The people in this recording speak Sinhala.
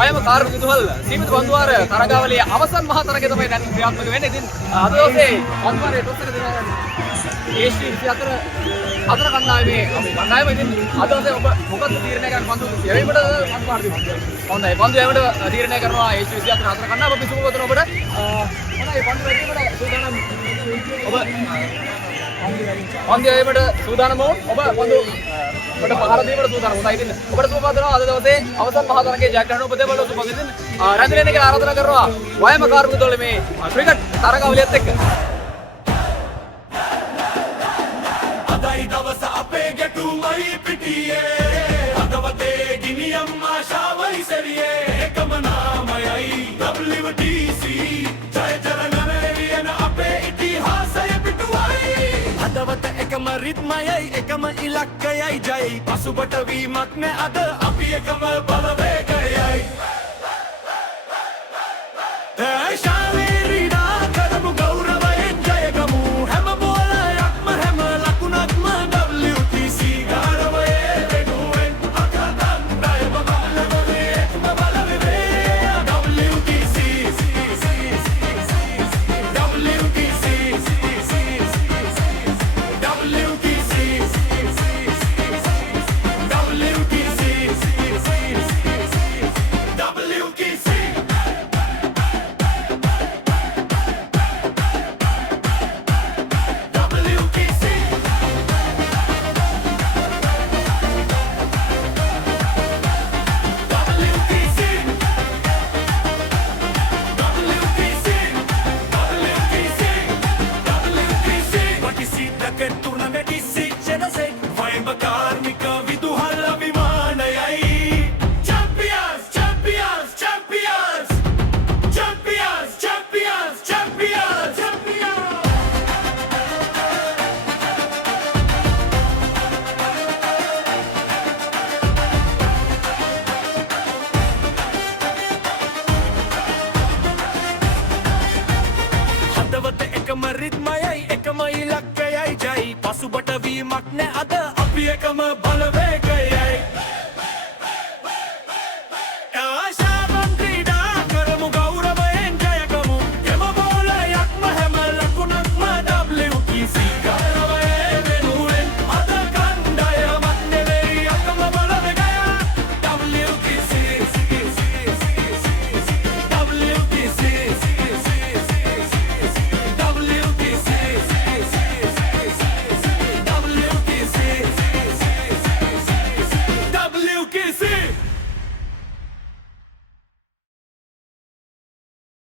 වයම කාර්මික විදුහල් සීමිත බන්දුවාර තරගාවලියේ අවසන් මහා තරගය තමයි දැන් ක්‍රියාත්මක වෙන්නේ. ඉතින් අද දවසේ බන්දුවාරයේ ටොස් එක දෙනවා ඒෂ්ටි 24 හතර කණ්ඩායමේ අපි කණ්ඩායම. ඉතින් අද දවසේ ඔබ මොකක්ද තීරණය ගන්න බන්දු යැවීමට අනිවාර්ය වෙනවා. හොඳයි බන්දු යැවීමට තීරණය කරනවා ඒෂ්ටි 24 හතර කණ්ඩායම. අපි සුබ කරන ඔබට හොඳයි බන්දු යැවීමට සූදානම් ඔබ බන්දු යැවීමට සූදානම් ඔබ බන්දු ඔබට පහර දීමට සූදානම්. හොඳයි ඉතින් ඔබට සුබ පතනවා අද දවසේ අවසන් මහා තරගයේ ජයග්‍රහණ ඔබ දෙවල සුබ ඉතින් රැඳෙන්න කියලා ආරාධනා කරනවා වයම කාර්මික දෝලේ මේ ක්‍රිකට් තරගාවලියත් එක්ක. අදයි දවස අපේ ගැටුමයි පිටියේ අදවතේ ගිනියම් ආශාවයි සරියේ එකම නාමයයි WTC ජය ජනගණනය ලියන අපේ ඉතිහාසය පිටුවයි අදවත එකම රිද්මයයි එකම ඉලක්කයයි ජයයි පසුබට වීමක් නෑ අද අපි එකම බලවේගයයි